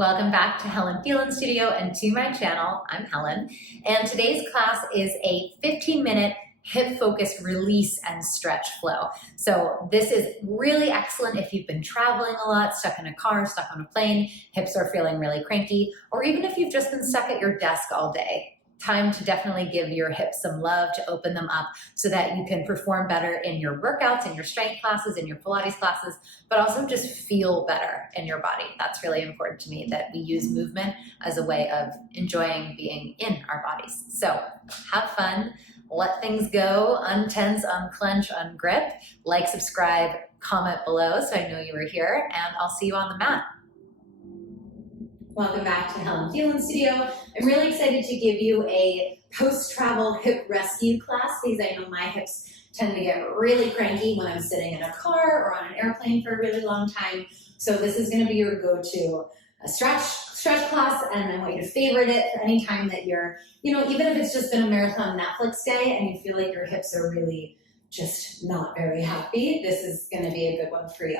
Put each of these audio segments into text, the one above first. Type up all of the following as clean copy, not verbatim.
Welcome back to Helen Phelan Studio and to my channel. I'm Helen, and today's class is a 15-minute hip-focused release and stretch flow. So this is really excellent if you've been traveling a lot, stuck in a car, stuck on a plane, hips are feeling really cranky, or even if you've just been stuck at your desk all day. Time to definitely give your hips some love, to open them up so that you can perform better in your workouts, in your strength classes, in your Pilates classes, but also just feel better in your body. That's really important to me, that we use movement as a way of enjoying being in our bodies. So have fun, let things go, untense, unclench, ungrip, like, subscribe, comment below so I know you were here, and I'll see you on the mat. Welcome back to Helen Phelan Studio. I'm really excited to give you a post-travel hip rescue class because I know my hips tend to get really cranky when I'm sitting in a car or on an airplane for a really long time. So this is going to be your go-to stretch class, and I want you to favorite it for any time that you're, even if it's just been a marathon Netflix day and you feel like your hips are really just not very happy, this is going to be a good one for you.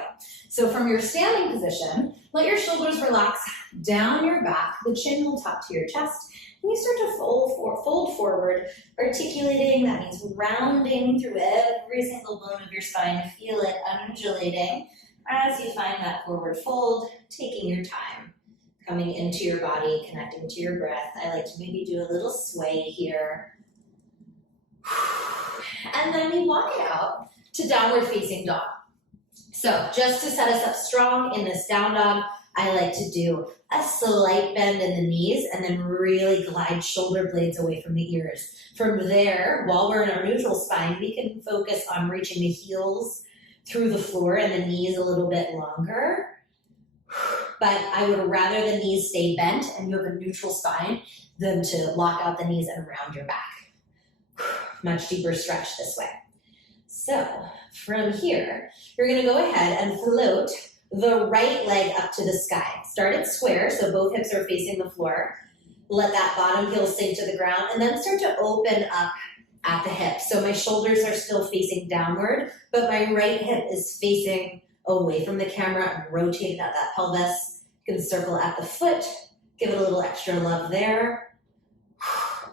So from your standing position, let your shoulders relax down your back, the chin will tuck to your chest, and you start to fold forward, articulating. That means rounding through every single bone of your spine. Feel it undulating as you find that forward fold, taking your time, coming into your body, connecting to your breath. I like to maybe do a little sway here. And then we walk it out to downward facing dog. So just to set us up strong in this down dog, I like to do a slight bend in the knees and then really glide shoulder blades away from the ears. From there, while we're in our neutral spine, we can focus on reaching the heels through the floor and the knees a little bit longer. But I would rather the knees stay bent and you have a neutral spine than to lock out the knees and round your back. Much deeper stretch this way. So from here, you're going to go ahead and float the right leg up to the sky. Start it square, so both hips are facing the floor. Let that bottom heel sink to the ground, and then start to open up at the hip. So my shoulders are still facing downward, but my right hip is facing away from the camera and rotated at that pelvis. You can circle at the foot, give it a little extra love there.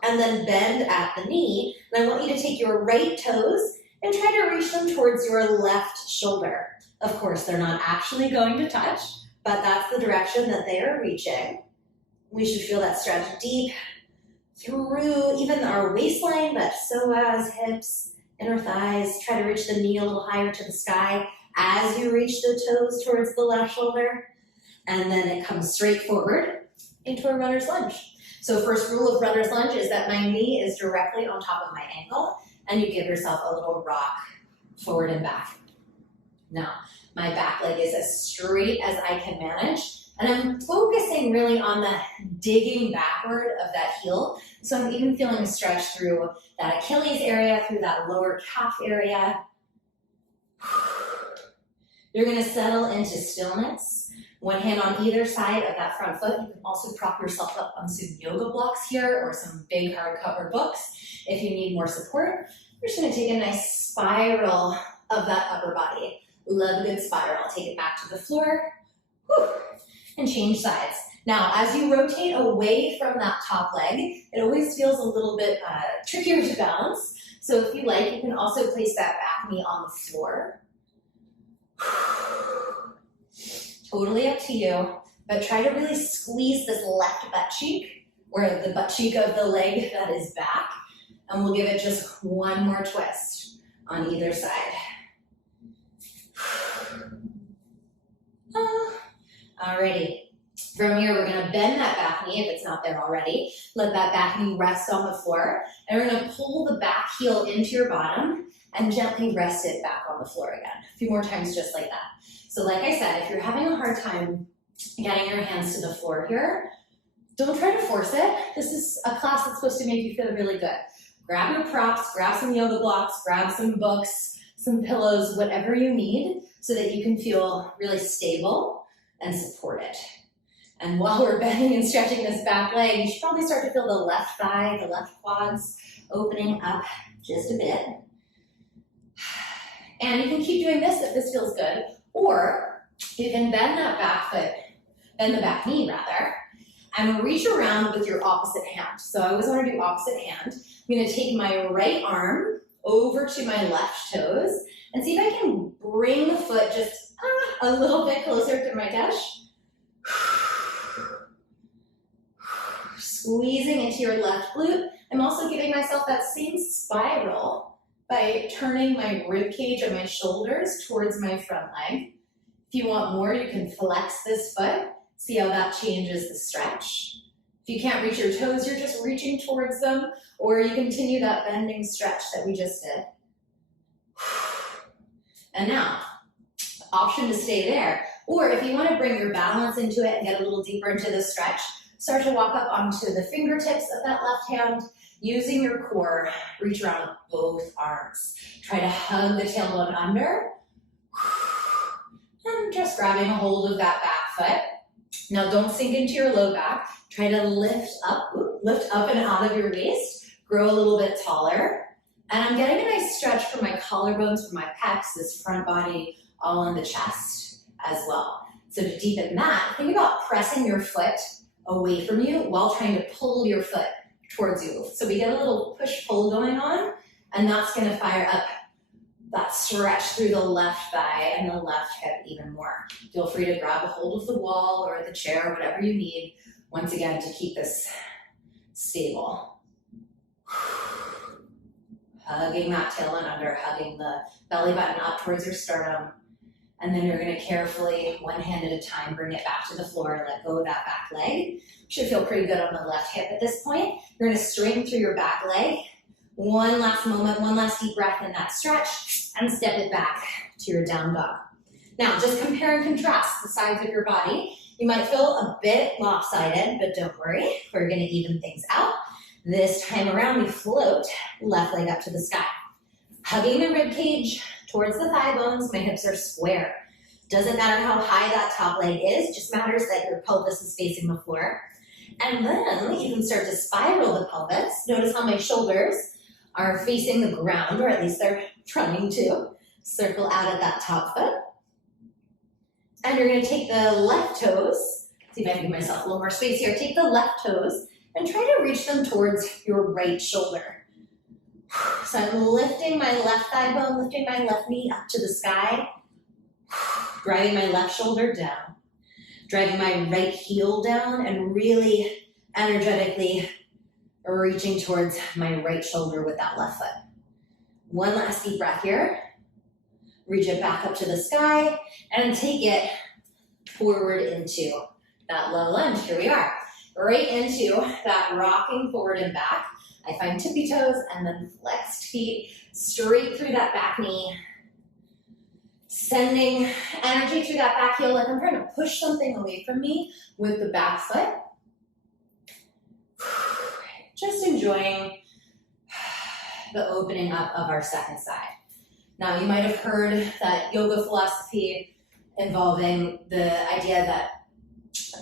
And then bend at the knee. And I want you to take your right toes and try to reach them towards your left shoulder. Of course, they're not actually going to touch, but that's the direction that they are reaching. We should feel that stretch deep through even our waistline, but psoas, hips, inner thighs. Try to reach the knee a little higher to the sky as you reach the toes towards the left shoulder. And then it comes straight forward into a runner's lunge. So first rule of runner's lunge is that my knee is directly on top of my ankle, and you give yourself a little rock forward and back. Now, my back leg is as straight as I can manage, and I'm focusing really on the digging backward of that heel. So I'm even feeling a stretch through that Achilles area, through that lower calf area. You're going to settle into stillness. One hand on either side of that front foot. You can also prop yourself up on some yoga blocks here or some big hardcover books if you need more support. We're just going to take a nice spiral of that upper body. Love a good spiral. Take it back to the floor. Whew, and change sides. Now, as you rotate away from that top leg, it always feels a little bit trickier to balance. So if you like, you can also place that back knee on the floor. Totally up to you, but try to really squeeze this left butt cheek, or the butt cheek of the leg that is back, and we'll give it just one more twist on either side. Alrighty, from here we're going to bend that back knee if it's not there already. Let that back knee rest on the floor, and we're going to pull the back heel into your bottom and gently rest it back on the floor again. A few more times just like that. So like I said, if you're having a hard time getting your hands to the floor here, don't try to force it. This is a class that's supposed to make you feel really good. Grab your props, grab some yoga blocks, grab some books, some pillows, whatever you need so that you can feel really stable and supported. And while we're bending and stretching this back leg, you should probably start to feel the left thigh, the left quads opening up just a bit. And you can keep doing this if this feels good. Or you can bend that back foot bend the back knee rather, and reach around with your opposite hand. So I always want to do opposite hand. I'm going to take my right arm over to my left toes and see if I can bring the foot just a little bit closer to my touch. Squeezing into your left glute. I'm also giving myself that same spiral by turning my rib cage and my shoulders towards my front leg. If you want more, you can flex this foot. See how that changes the stretch. If you can't reach your toes, you're just reaching towards them, or you continue that bending stretch that we just did. And now, option to stay there, or if you want to bring your balance into it and get a little deeper into the stretch, start to walk up onto the fingertips of that left hand, using your core, reach around with both arms. Try to hug the tailbone under, and just grabbing a hold of that back foot. Now don't sink into your low back. Try to lift up and out of your waist, grow a little bit taller. And I'm getting a nice stretch from my collarbones, from my pecs, this front body, all on the chest as well. So to deepen that, think about pressing your foot away from you while trying to pull your foot towards you. So we get a little push-pull going on, and that's gonna fire up that stretch through the left thigh and the left hip even more. Feel free to grab a hold of the wall or the chair, whatever you need, once again, to keep this stable. Hugging that tailbone under, hugging the belly button up towards your sternum. And then you're gonna carefully, one hand at a time, bring it back to the floor, let go of that back leg. Should feel pretty good on the left hip at this point. You're gonna straighten through your back leg. One last moment, one last deep breath in that stretch, and step it back to your down dog. Now, just compare and contrast the sides of your body. You might feel a bit lopsided, but don't worry, we're gonna even things out. This time around, we float left leg up to the sky. Hugging the rib cage towards the thigh bones, my hips are square. Doesn't matter how high that top leg is, just matters that your pelvis is facing the floor. And then you can start to spiral the pelvis. Notice how my shoulders are facing the ground, or at least they're trying to. Circle out at that top foot. And you're gonna take the left toes, see if I can give myself a little more space here. Take the left toes and try to reach them towards your right shoulder. So I'm lifting my left thigh bone, lifting my left knee up to the sky, driving my left shoulder down, driving my right heel down, and really energetically reaching towards my right shoulder with that left foot. One last deep breath here. Reach it back up to the sky and take it forward into that low lunge. Here we are. Right into that rocking forward and back. I find tippy toes and then flexed feet straight through that back knee. Sending energy through that back heel like I'm trying to push something away from me with the back foot. Just enjoying the opening up of our second side. Now, you might have heard that yoga philosophy involving the idea that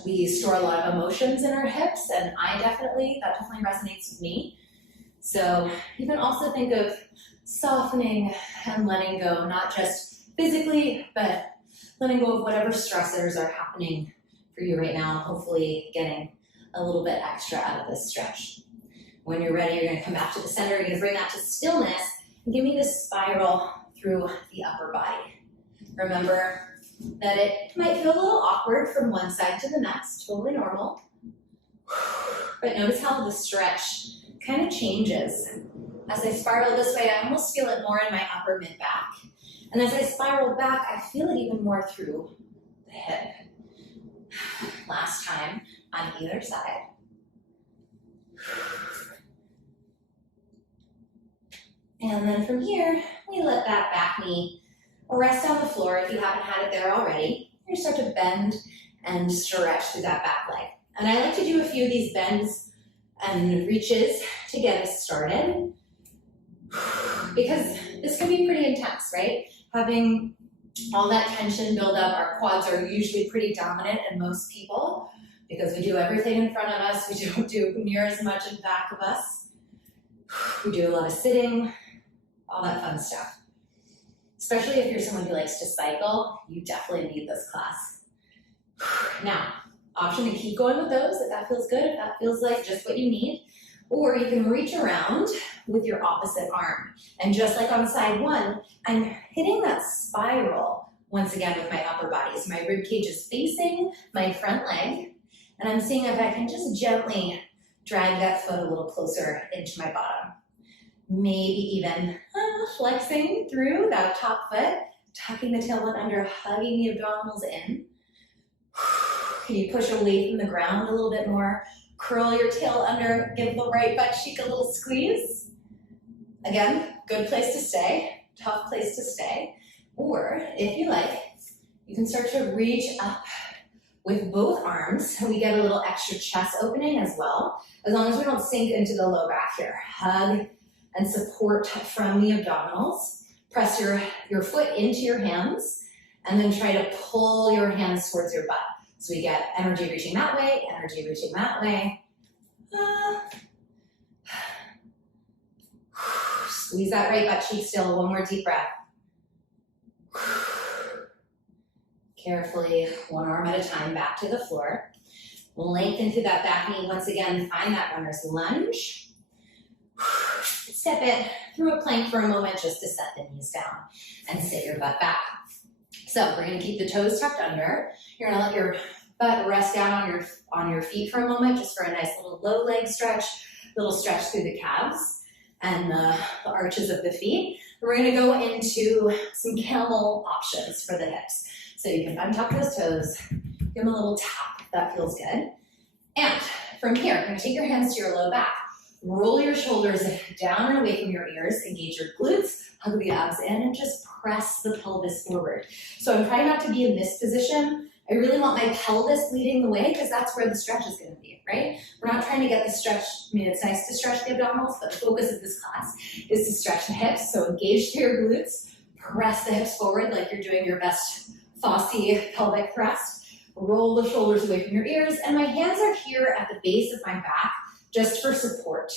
we store a lot of emotions in our hips, and that definitely resonates with me. So you can also think of softening and letting go, not just physically, but letting go of whatever stressors are happening for you right now, and hopefully getting a little bit extra out of this stretch. When you're ready, you're gonna come back to the center, you're gonna bring that to stillness, and give me this spiral through the upper body. Remember that it might feel a little awkward from one side to the next, totally normal. But notice how the stretch kind of changes. As I spiral this way, I almost feel it more in my upper mid back. And as I spiral back, I feel it even more through the hip. Last time on either side. And then from here, we let that back knee rest on the floor if you haven't had it there already. You're gonna start to bend and stretch through that back leg. And I like to do a few of these bends and reaches to get us started, because this can be pretty intense, right? Having all that tension build up, our quads are usually pretty dominant in most people because we do everything in front of us, we don't do near as much in back of us. We do a lot of sitting, all that fun stuff. Especially if you're someone who likes to cycle, you definitely need this class. Now, Option to keep going with those if that feels good, if that feels like just what you need. Or you can reach around with your opposite arm. And just like on side one, I'm hitting that spiral once again with my upper body. So my rib cage is facing my front leg, and I'm seeing if I can just gently drag that foot a little closer into my bottom. Maybe even flexing through that top foot, tucking the tailbone under, hugging the abdominals in. Can you push away from the ground a little bit more? Curl your tail under, give the right butt cheek a little squeeze. Again, good place to stay, tough place to stay. Or if you like, you can start to reach up with both arms, and we get a little extra chest opening as well, as long as we don't sink into the low back here. Hug and support from the abdominals. Press your foot into your hands, and then try to pull your hands towards your butt. So we get energy reaching that way, energy reaching that way. Squeeze that right butt cheek still, one more deep breath. Carefully, one arm at a time, back to the floor. Lengthen through that back knee. Once again, find that runner's lunge. Step it through a plank for a moment just to set the knees down and sit your butt back. So we're gonna keep the toes tucked under. You're gonna let your butt rest down on your feet for a moment, just for a nice little low leg stretch, little stretch through the calves and the arches of the feet. We're gonna go into some camel options for the hips. So you can untuck those toes, give them a little tap if that feels good. And from here, you're gonna take your hands to your low back, roll your shoulders down and away from your ears, engage your glutes, hug the abs in, and just press the pelvis forward. So I'm trying not to be in this position. I really want my pelvis leading the way because that's where the stretch is gonna be, right? We're not trying to get the stretch, I mean, it's nice to stretch the abdominals, but the focus of this class is to stretch the hips. So engage through your glutes, press the hips forward like you're doing your best Fosse pelvic thrust. Roll the shoulders away from your ears, and my hands are here at the base of my back just for support.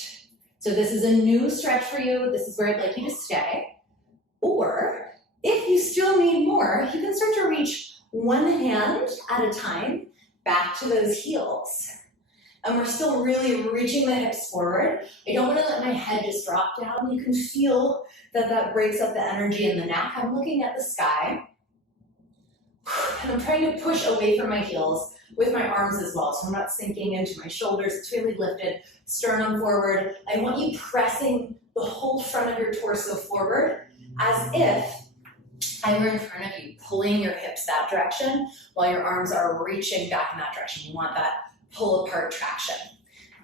So this is a new stretch for you. This is where I'd like you to stay. Or if you still need more, you can start to reach one hand at a time back to those heels. And we're still really reaching the hips forward. I don't want to let my head just drop down. You can feel that breaks up the energy in the neck. I'm looking at the sky. And I'm trying to push away from my heels with my arms as well. So I'm not sinking into my shoulders. It's really lifted, sternum forward. I want you pressing the whole front of your torso forward as if I were in front of you, pulling your hips that direction while your arms are reaching back in that direction. You want that pull apart traction.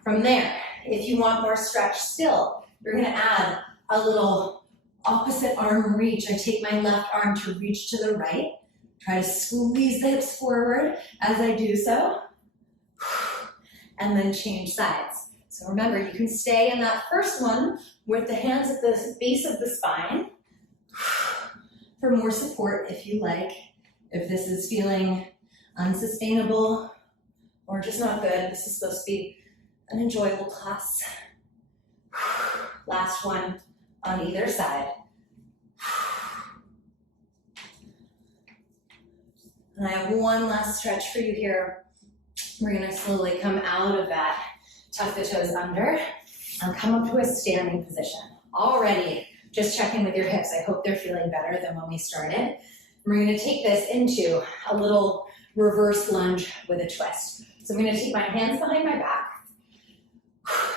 From there, if you want more stretch still, you're gonna add a little opposite arm reach. I take my left arm to reach to the right. Try to squeeze the hips forward as I do so, and then change sides. So remember, you can stay in that first one with the hands at the base of the spine for more support if you like. If this is feeling unsustainable or just not good, this is supposed to be an enjoyable class. Last one on either side. And I have one last stretch for you here. We're gonna slowly come out of that, tuck the toes under, and come up to a standing position. Already, just checking with your hips. I hope they're feeling better than when we started. We're gonna take this into a little reverse lunge with a twist. So I'm gonna take my hands behind my back.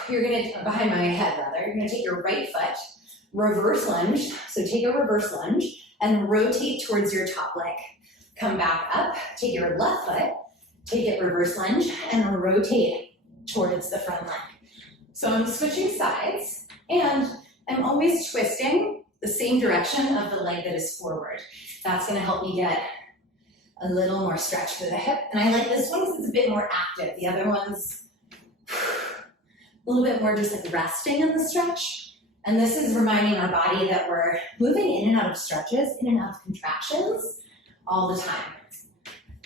Behind my head rather. You're gonna take your right foot, reverse lunge. So take a reverse lunge and rotate towards your top leg. Come back up, take your left foot, take it reverse lunge, and rotate towards the front leg. So I'm switching sides, and I'm always twisting the same direction of the leg that is forward. That's gonna help me get a little more stretch through the hip. And I like this one because it's a bit more active. The other one's a little bit more just like resting in the stretch. And this is reminding our body that we're moving in and out of stretches, in and out of contractions, all the time.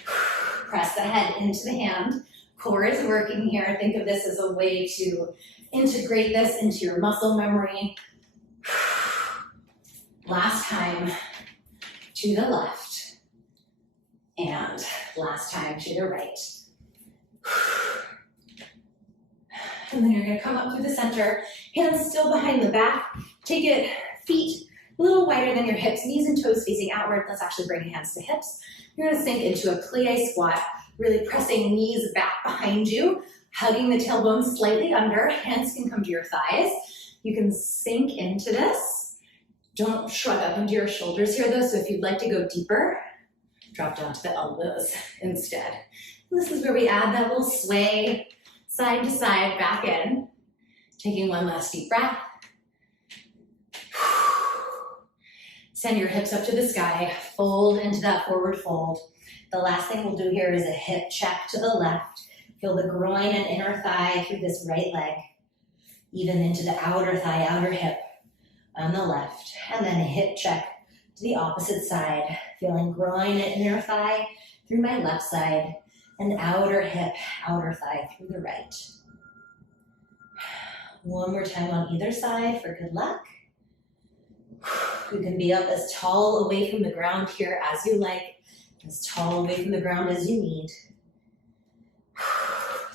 Press the head into the hand. Core is working here. Think of this as a way to integrate this into your muscle memory. Last time to the left. And last time to the right. And then you're gonna come up through the center, hands still behind the back. Take it, feet a little wider than your hips, knees and toes facing outward. Let's actually bring hands to hips. You're gonna sink into a plie squat, really pressing knees back behind you, hugging the tailbone slightly under. Hands can come to your thighs. You can sink into this. Don't shrug up into your shoulders here though, so if you'd like to go deeper, drop down to the elbows instead. This is where we add that little sway side to side back in. Taking one last deep breath. Send your hips up to the sky, fold into that forward fold. The last thing we'll do here is a hip check to the left. Feel the groin and inner thigh through this right leg, even into the outer thigh, outer hip on the left. And then a hip check to the opposite side, feeling groin and inner thigh through my left side, and outer hip, outer thigh through the right. One more time on either side for good luck. You can be up as tall away from the ground here as you like, as tall away from the ground as you need.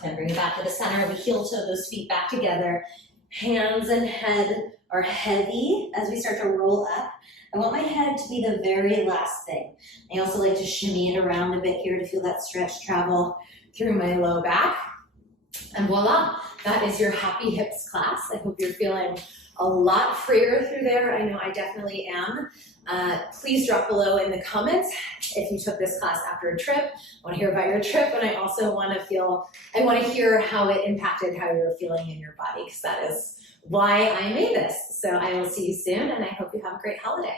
Then bring it back to the center. We heel toe those feet back together. Hands and head are heavy as we start to roll up. I want my head to be the very last thing. I also like to shimmy it around a bit here to feel that stretch travel through my low back. And voila, that is your happy hips class. I hope you're feeling a lot freer through there. I know I definitely am. Please drop below in the comments if you took this class after a trip. I want to hear about your trip, and I also want to hear how it impacted how you're feeling in your body, because that is why I made this. So I will see you soon, and I hope you have a great holiday.